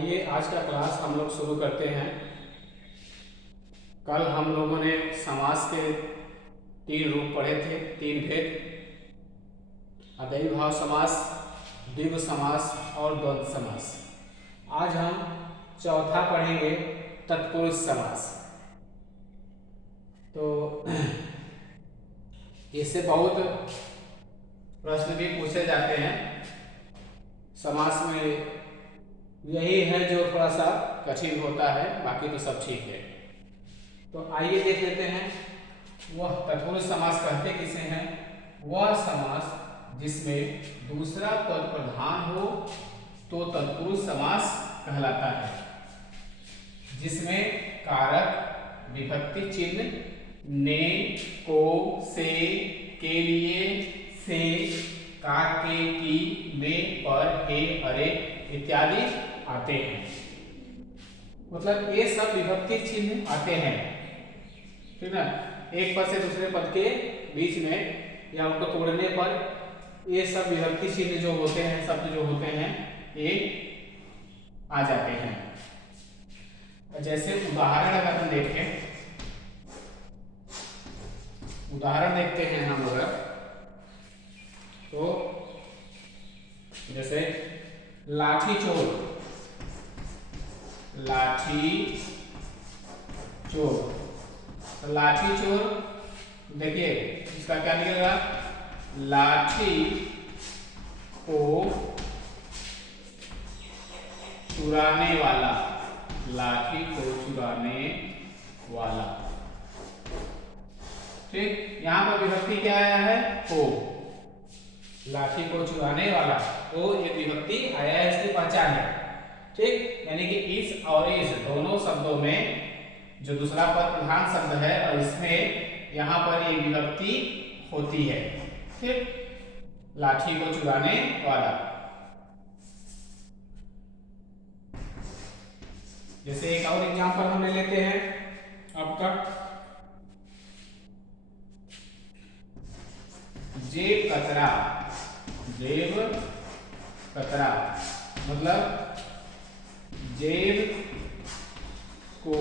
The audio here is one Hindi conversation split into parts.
आइए आज का क्लास हम लोग शुरू करते हैं। कल हम लोगों ने समास के तीन रूप पढ़े थे, तीन भेद: अव्ययी भाव समास, द्विगु समास और द्वंद्व समास। आज हम चौथा पढ़ेंगे, तत्पुरुष समास। तो इससे बहुत प्रश्न भी पूछे जाते हैं। समास में यही है जो थोड़ा सा कठिन होता है, बाकी तो सब ठीक है। तो आइए देख लेते हैं। वह तत्पुरुष समास कहते किसे हैं? वह समास जिसमें दूसरा पद प्रधान हो तो तत्पुरुष समास कहलाता है, जिसमें कारक विभक्ति चिन्ह ने, को, से, के लिए, से, का, के, की, में, पर, हे, अरे इत्यादि आते हैं। मतलब ये सब विभक्ति चिन्ह आते हैं, ठीक ना। एक पद से दूसरे पद के बीच में या उनको तोड़ने पर ये सब विभक्ति चिन्ह जो होते हैं, शब्द जो होते हैं, ये आ जाते हैं। जैसे उदाहरण अगर हम देखें, उदाहरण देखते हैं हम लोग, तो जैसे लाठी चोर, लाठी चोर। तो लाठी चोर, देखिए इसका क्या निकलेगा? लाठी को चुराने वाला, लाठी को चुराने वाला। ठीक, यहां पर विभक्ति क्या आया है? को। लाठी को चुराने वाला, तो एक विभक्ति आया है, इसकी पहचान है। ठीक, यानी कि इस और इस दोनों शब्दों में जो दूसरा पद प्रधान शब्द है और इसमें यहां पर एक विभक्ति होती है। ठीक, लाठी को चुराने वाला। जैसे एक और एग्जांपल हम ले लेते हैं अब तक। जेब कतरा, जेब कतरा मतलब जेब को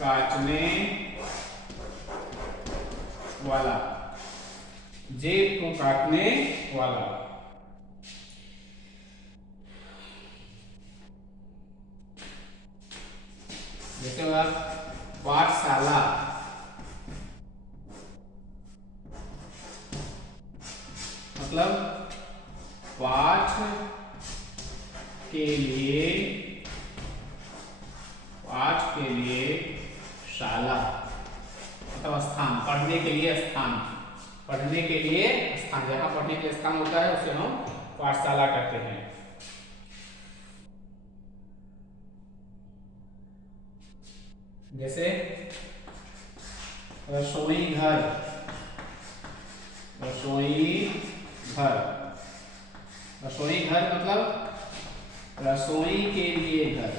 काटने वाला, जेब को काटने वाला। जैसे पाठशाला, मतलब पाठ के लिए, पाठ के लिए शाला, मतलब स्थान, पढ़ने के लिए स्थान, पढ़ने के लिए स्थान, जहां पढ़ने के लिए स्थान होता है उसे हम पाठशाला कहते हैं। जैसे रसोई घर, रसोई घर, रसोई घर मतलब रसोई के लिए घर,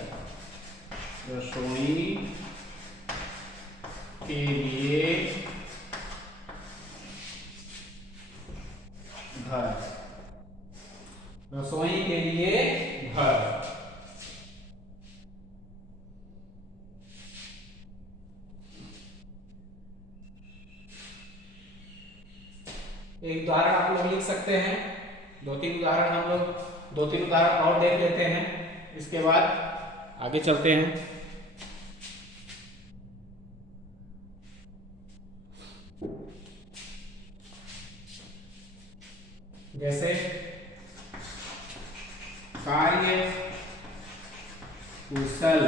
रसोई के लिए घर, रसोई के लिए घर। एक उदाहरण आप लोग लिख सकते हैं, दो तीन उदाहरण हम लोग, दो तीन उदाहरण और देख लेते हैं, इसके बाद आगे चलते हैं। जैसे कार्य कुशल,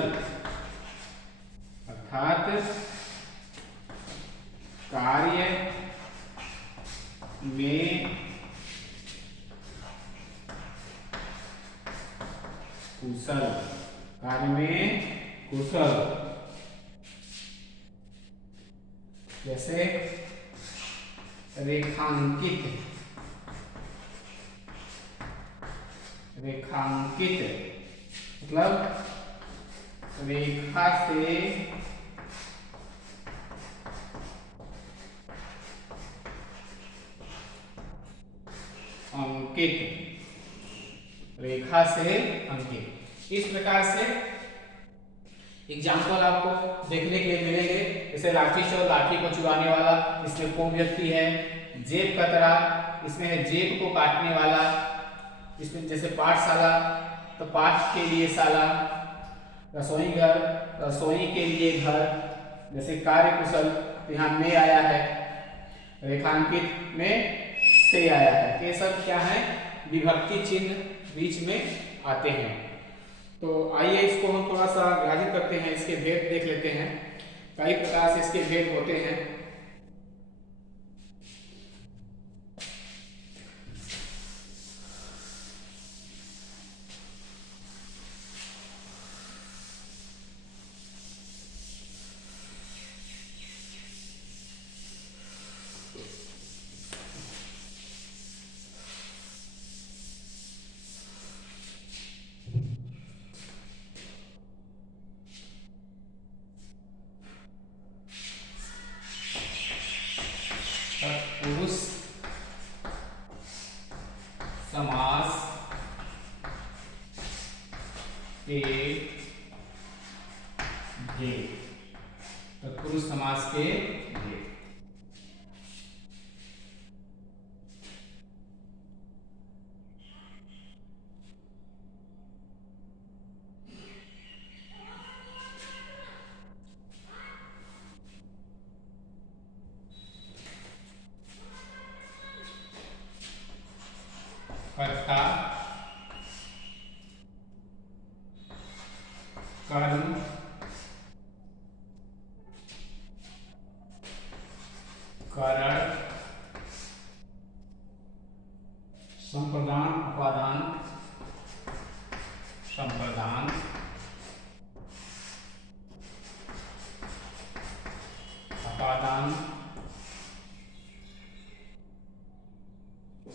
अर्थात कार्य में कुशल, कार्य में कुशल। जैसे रेखांकित, रेखांकित मतलब रेखा से अंकित, रेखा से अंकित। इस प्रकार से एग्जाम्पल आपको देखने के लिए मिलेंगे। जैसे लाठी चोर, लाठी को चुराने वाला, इसमें को व्यक्ति है। जेब कतरा, इसमें है जेब को काटने वाला। इसमें जैसे पाठशाला, तो पाठ के लिए शाला। रसोई घर, रसोई के लिए घर। जैसे कार्यकुशल, तो यहाँ में आया है। रेखांकित में से आया है। ये सब क्या है, विभक्ति चिन्ह बीच में आते हैं। तो आइए इसको हम थोड़ा सा विभाजित करते हैं, इसके भेद देख लेते हैं। कई प्रकार से इसके भेद होते हैं। तत्पुरुष समास के भेद। तत्पुरुष समास के भेद। कर्ता, कर्म, कारण, संप्रदान, उपादान, संप्रदान, अपादान,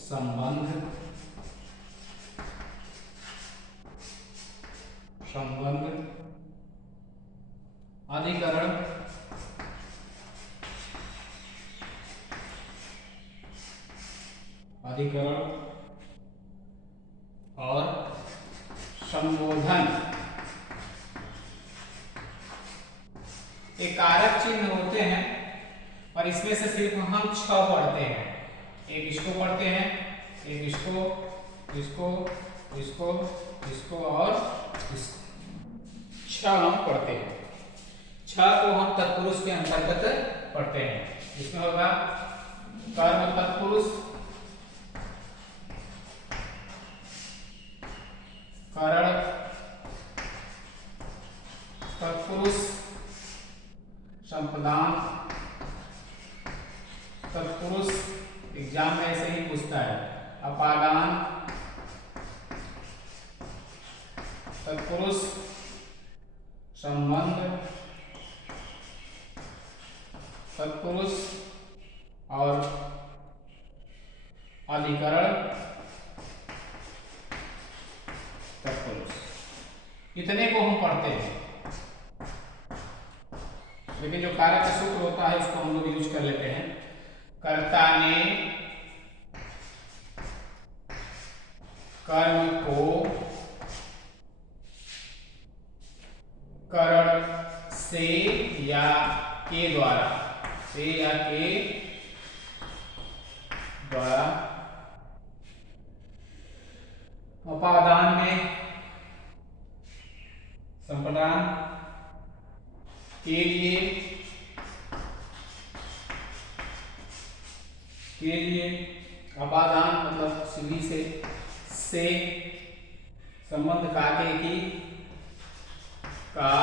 संबंध, संबंध, अधिकरण, अधिकरण और संबोधन। ये कारक चिन्ह होते हैं और इसमें से सिर्फ हम 6 पढ़ते हैं। एक इसको पढ़ते हैं, एक इसको, इसको, इसको, इसको और इसको। 6 हम पढ़ते हैं। 6 को हम तत्पुरुष के अंतर्गत पढ़ते हैं। इसमें होगा कर्म तत्पुरुष, कारण तत्पुरुष, संप्रदान तत्पुरुष, एग्जाम में ऐसे ही पूछता है। अपादान तत्पुरुष, संबंध तत्पुरुष और अधिकरण तत्पुरुष। इतने को हम पढ़ते हैं। लेकिन जो कारक का सूत्र होता है उसको हम लोग यूज कर लेते हैं। कर्ता ने कर्म को करण से या के द्वारा, से या के द्वारा, अपादान में संप्रदान के लिए अपादान मतलब सीढ़ी से संबंध काके की, का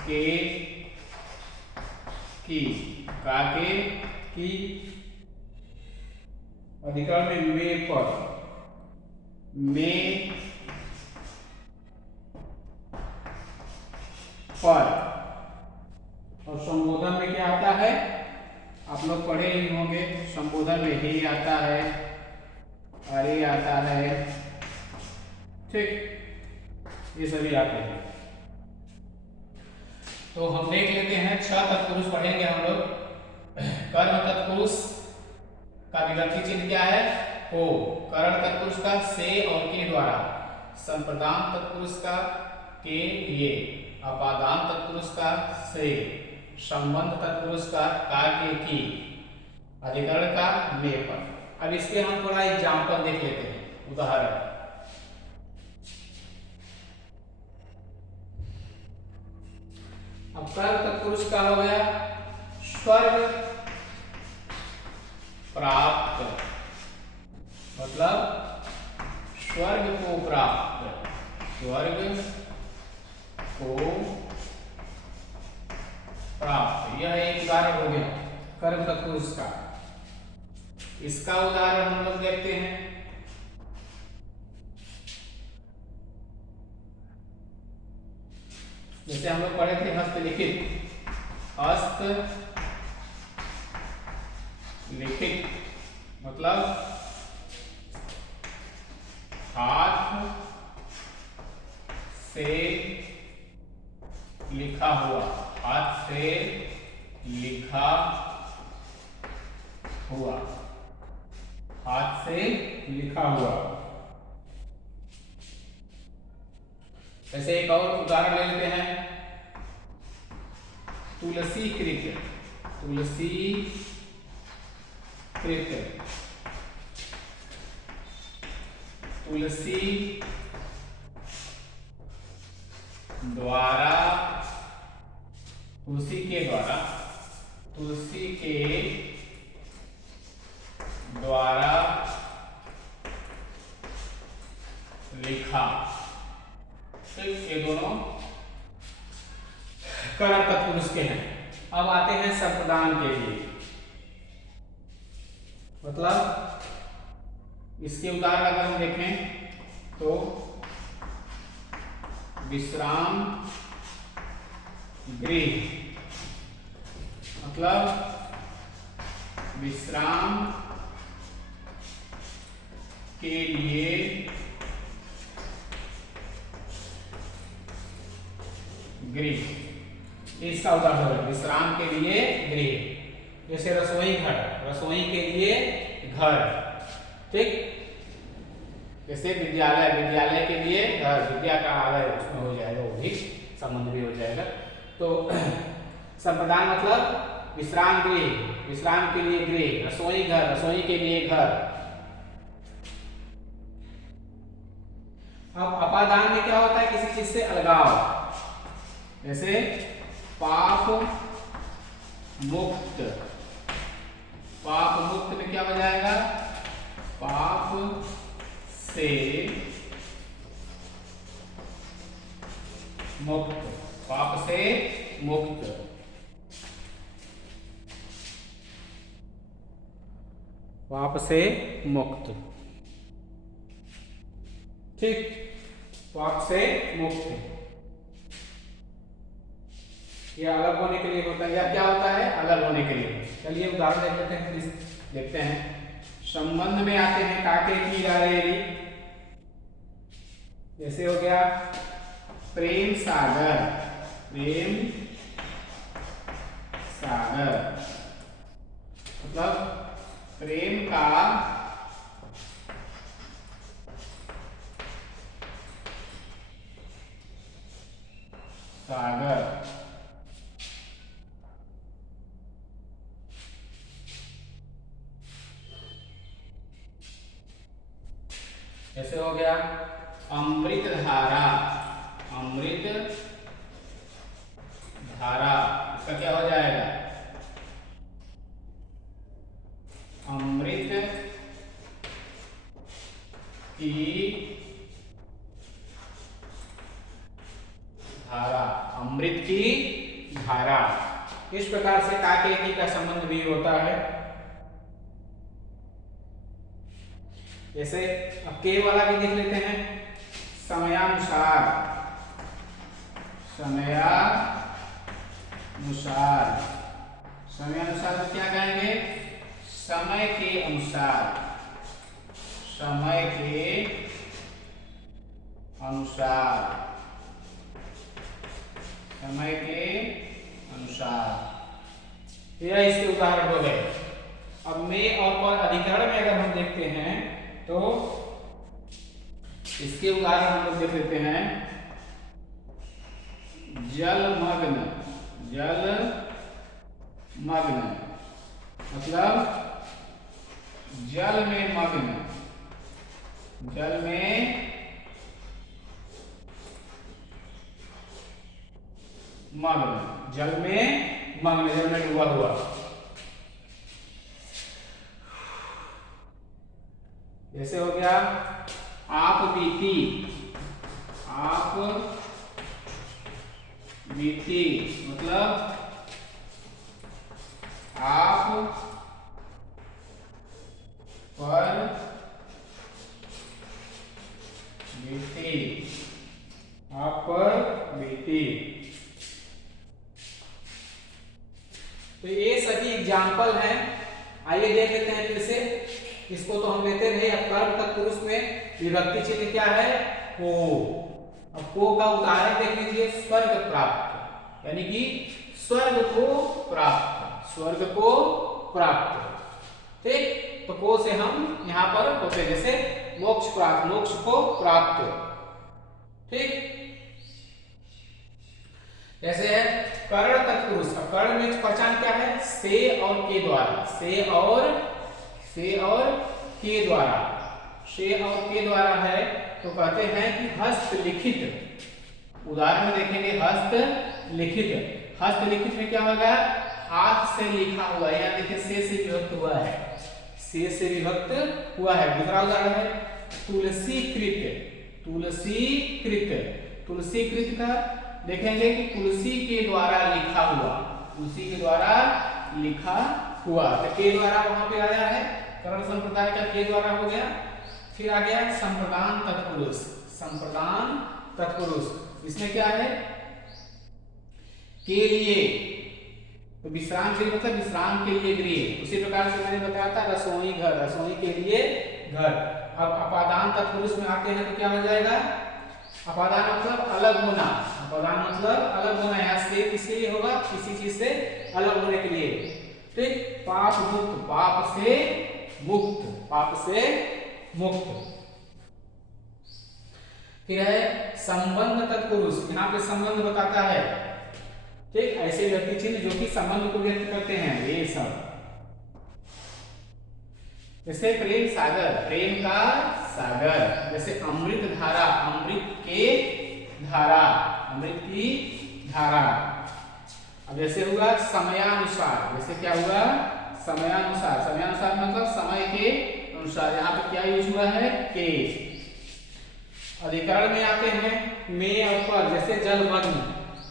के की, काके की, अधिकरण में में पर, में पर, और संबोधन में क्या आता है, आप लोग पढ़े ही होंगे। संबोधन में ही आता है, अरे आता है, ठीक, ये सभी आते हैं। तो हम देख लेते हैं 6 तत्पुरुष पढ़ेंगे हम लोग। कर्म तत्पुरुष का विभक्ति चिन्ह क्या है, को, करण तत्पुरुष का से और के द्वारा, संप्रदान तत्पुरुष का के लिए, अपादान तत्पुरुष का से, संबंध तत्पुरुष का के की, अधिकरण का में पर। अब इसके हम थोड़ा एग्जाम्पल देख लेते हैं, उदाहरण। अब कर्म तत्पुरुष का हो गया स्वर्ग प्राप्त, मतलब स्वर्ग को प्राप्त, स्वर्ग को प्राप्त। यह एक उदाहरण हो गया कर्म तत्पुरुष का। इसका उदाहरण हम लोग देखते हैं। जैसे हम लोग पढ़े थे हस्तलिखित, हस्त लिखित मतलब हाथ से लिखा हुआ, हाथ से लिखा हुआ, हाथ से लिखा हुआ। ऐसे एक और उदाहरण ले लेते हैं, तुलसी कृत, तुलसी कृत, तुलसी द्वारा, तुलसी के द्वारा, तुलसी के द्वारा लिखा। ये दोनों करण तत्पुरुष के हैं। अब आते हैं संप्रदान के लिए, मतलब इसके उदाहरण अगर हम देखें तो विश्राम गृह, मतलब विश्राम के लिए गृह, इसका उदाहरण है विश्राम के लिए गृह। जैसे रसोई घर, रसोई के लिए घर, ठीक। जैसे विद्यालय, विद्यालय के लिए घर, विद्या का आलय उसमें हो जाएगा, वो भी संबंध भी हो जाएगा। तो संप्रदान मतलब विश्राम गृह, विश्राम के लिए गृह, रसोई घर, रसोई के लिए घर। अब अपादान में क्या होता है, किसी चीज से अलगाव, जैसे पाप मुक्त, पाप मुक्त में क्या हो जाएगा, पाप से मुक्त, पाप से मुक्त, पाप से मुक्त, ठीक, पाप से मुक्त। ये अलग होने के लिए होता है, या क्या होता है, अलग होने के लिए। चलिए उदाहरण देख लेते हैं, प्लीज देखते हैं। संबंध में आते हैं काके की डायरी, जैसे हो गया प्रेम सागर, प्रेम सागर मतलब प्रेम का सागर। ऐसे हो गया अमृत धारा, अमृत धारा, इसका क्या हो जाएगा, अमृत की धारा, अमृत की धारा। इस प्रकार से काके की का संबंध भी होता है। जैसे अब के वाला भी देख लेते हैं, समयानुसार, समयानुसार, समयानुसार तो क्या कहेंगे, समय के अनुसार, समय के अनुसार, समय के अनुसार। यह इसके उदाहरण हो गए। अब में और पर अधिकरण में अगर हम देखते हैं तो इसके उदाहरण हम लोग देख लेते हैं। जलमग्न, जलमग्न मतलब जल में मग्न, जल में मग्न, जल में मग्न, जल में डूबा हुआ। जैसे हो गया आप बीती, आप बीती मतलब आप पर बीती, आप पर बीती। तो ये सभी एग्जाम्पल हैं। आइए देख लेते हैं फिर से। इसको तो हम लेते रहे। अब कर्म तत्पुरुष में विभक्ति चिन्ह क्या है? को। अब को का उदाहरण देख लीजिए। स्वर्ग प्राप्त, यानी कि स्वर्ग को प्राप्त, स्वर्ग को प्राप्त। ठीक, तो को से हम यहां पर होते जैसे मोक्ष प्राप्त, मोक्ष को प्राप्त। ठीक, जैसे है कर्ण तत्पुरुष। अब कर्ण में पहचान क्या है? से और के द्वारा, से और के द्वारा, से और के द्वारा है। तो कहते हैं कि हस्तलिखित। उदाहरण में देखेंगे हस्तलिखित। हस्तलिखित में क्या होगा? हाथ से लिखा हुआ। यहाँ देखिए से विभक्त हुआ है, से विभक्त हुआ है। दूसरा उदाहरण है तुलसीकृत, तुलसीकृत। तुलसीकृत का देखेंगे कि तुलसी के द्वारा लिखा हुआ, तुलसी के द्वारा लिखा हुआ। तो के द्वारा वहां पे आया है, कर्ण संप्रदाय का के द्वारा हो गया। फिर आ गया संप्रदान तत्पुरुष, संप्रदान तत्पुरुष। इसमें क्या है? के लिए, तो विश्राम के लिए मतलब विश्राम के लिए गृह। उसी प्रकार से मैंने बताया था रसोई घर, रसोई के लिए घर। अब अपादान तत्पुरुष में आते हैं तो क्या हो जाएगा? अपादान मतलब अलग होना, अपादान मतलब अलग होना। यहाँ से किसके लिए होगा? किसी चीज से अलग होने के लिए। ठीक, पाप मुक्त, पाप से मुक्त, पाप से मुक्त। फिर है संबंध तत्पुरुष। यहाँ पे संबंध बताता है। ठीक, ऐसे व्यक्ति चिन्ह जो कि संबंध को व्यक्त करते हैं, ये सब। जैसे प्रेम सागर, प्रेम का सागर। जैसे अमृत धारा, अमृत के धारा, अमृत की धारा। अब जैसे हुआ समयानुसार। जैसे क्या हुआ? समयानुसार, समयानुसार मतलब समय के अनुसार। यहाँ पे क्या यूज हुआ है? के। अधिकरण में आते हैं में और पर। जैसे जलमग्न,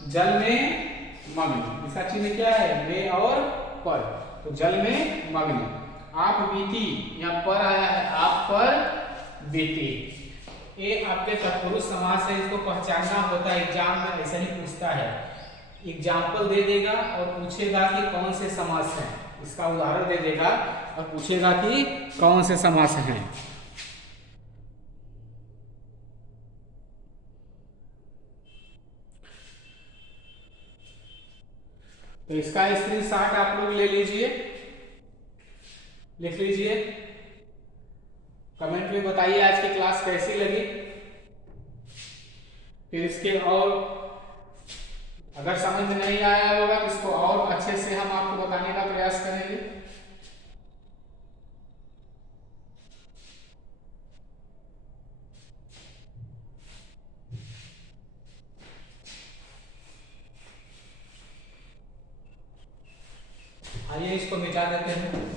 जल में मग्न। इसका चिन्ह क्या है? में और पर। तो जल में मग्न। आप बीती, यहाँ पर आया है आप पर बीती। ये आपके तत्पुरुष समास है। इसको पहचानना होता है, एग्जाम में ऐसा ही पूछता है। एग्जाम्पल दे देगा और पूछेगा कि कौन से समास हैं। इसका उदाहरण दे देगा और पूछेगा कि कौन से समास हैं। तो इसका स्क्रीनशॉट आप लोग ले लीजिए, लिख लीजिए। कमेंट में बताइए आज की क्लास कैसी लगी। फिर इसके और अगर समझ में नहीं आया होगा तो इसको और अच्छे से हम आपको बताने का प्रयास करेंगे। आइए इसको मिटा देते हैं।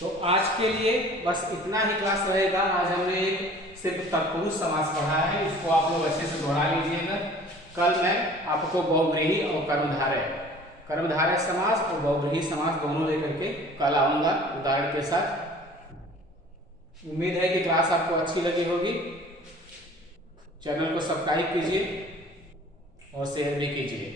तो आज के लिए बस इतना ही क्लास रहेगा। आज हमने एक सिर्फ तत्पुरुष समास पढ़ा है, इसको आप लोग अच्छे से दोहरा लीजिएगा। कल मैं आपको बहुव्रीहि और कर्मधारय, कर्मधारय समास और बहुव्रीहि समास दोनों लेकर के कल आऊंगा उदाहरण के साथ। उम्मीद है कि क्लास आपको अच्छी लगी होगी। चैनल को सब्सक्राइब कीजिए और शेयर भी कीजिए।